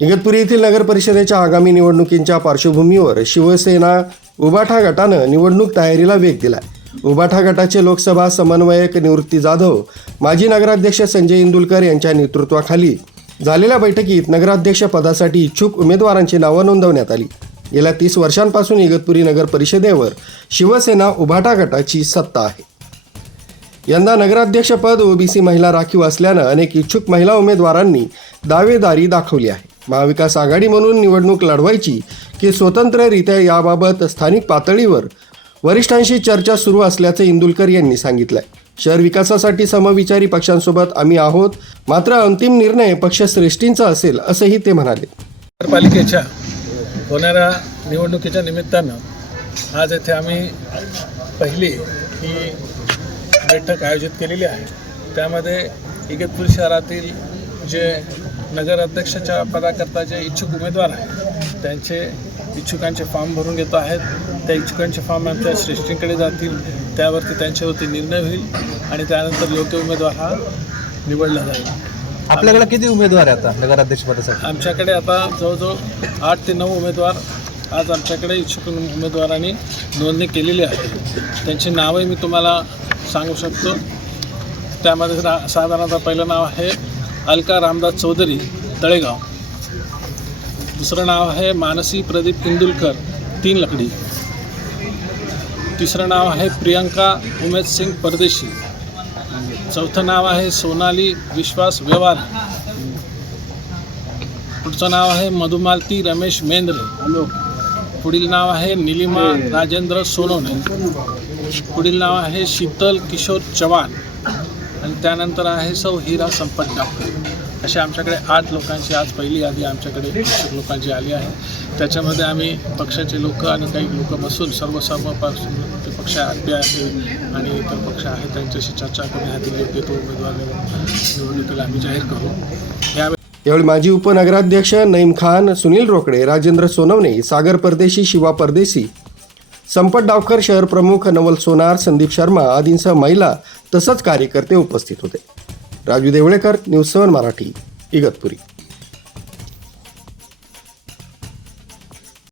इगतपुरी येथील नगर परिषदेच्या आगामी निवडणुकींच्या पार्श्वभूमीवर शिवसेना उबाठा गटानं निवडणूक तयारीला वेग दिला उबाठा गटाचे लोकसभा समन्वयक निवृत्ती जाधव माजी नगराध्यक्ष संजय इंदुलकर यांच्या नेतृत्वाखाली झालेल्या बैठकीत नगराध्यक्ष पदासाठी इच्छुक उमेदवारांची नावं नोंदवण्यात आली. गेल्या तीस वर्षांपासून इगतपुरी नगर परिषदेवर शिवसेना उभाटा गटाची सत्ता आहे. यंदा नगराध्यक्षपद ओबीसी महिला राखीव असल्यानं अनेक इच्छुक महिला उमेदवारांनी दावेदारी दाखवली आहे. महाविकास आघाडी म्हणून निवडणूक लढवायची की स्वतंत्ररित्या याबाबत स्थानिक पातळीवर वरिष्ठांशी चर्चा सुरू असल्याचं इंदुलकर यांनी सांगितलंय. शहर विकासासाठी समविचारी पक्षांसोबत आम्ही आहोत. मात्र अंतिम निर्णय पक्षश्रेष्ठींचा असेल असंही ते म्हणाले. नगरपालिकेच्या होणाऱ्या निवडणुकीच्या निमित्तानं आज येथे आम्ही पहिली ही बैठक आयोजित केलेली आहे. त्यामध्ये इगतपूर शहरातील जे नगराध्यक्षाच्या पदाकरता जे इच्छुक उमेदवार आहेत त्यांचे इच्छुकांचे फॉर्म भरून घेतो आहेत. त्या इच्छुकांचे फॉर्म आमच्या श्रेष्ठींकडे जातील त्यावरती त्यांच्यावरती निर्णय होईल आणि त्यानंतर योग्य उमेदवार हा निवडला जाईल. आपल्याकडे किती उमेदवार आहे आता नगराध्यक्षपदासाठी आमच्याकडे आता जवळजवळ आठ ते नऊ उमेदवार आज आमच्याकडे इच्छुक उमेदवारांनी नोंदणी केलेली आहे. त्यांची नावंही मी तुम्हाला सांगू शकतो. त्यामध्ये रा साधारणतः पहिलं नाव आहे अलका रामदास चौधरी तळेगाव. दुसरं नाव आहे मानसी प्रदीप इंदुलकर तीन लकडी. तिसरं नाव आहे प्रियंका उमेद सिंग परदेशी. चौथं नाव आहे सोनाली विश्वास व्यवहार. पुढचं नाव आहे मधुमालती रमेश मेंद्रे. पुढील नाव आहे निलिमा राजेंद्र सोनोने. पुढील नाव आहे शीतल किशोर चव्हाण. आणि त्यानंतर आहे सौ हिरा संपत डावकर अशा आमच्याकडे आठ लोकांची आज पहिली यादी आमच्याकडे इच्छुक लोकांची आली आहे. त्याच्यामध्ये आम्ही पक्षाचे लोक आणि काही लोक बसून सर्व सर्व ते पक्ष आर पी आहे आणि इतर पक्ष आहेत त्यांच्याशी चर्चा करून ह्यातील योग्य तो उमेदवार निवडणुकीला आम्ही जाहीर करू. या यावेळी माजी उपनगराध्यक्ष नईम खान सुनील रोकडे राजेंद्र सोनवणे सागर परदेशी शिवा परदेशी संपत डावकर शहर प्रमुख नवल सोनार संदीप शर्मा आदींसह महिला तसंच कार्यकर्ते उपस्थित होते. Raju Devlekar news seven Marathi Igatpuri.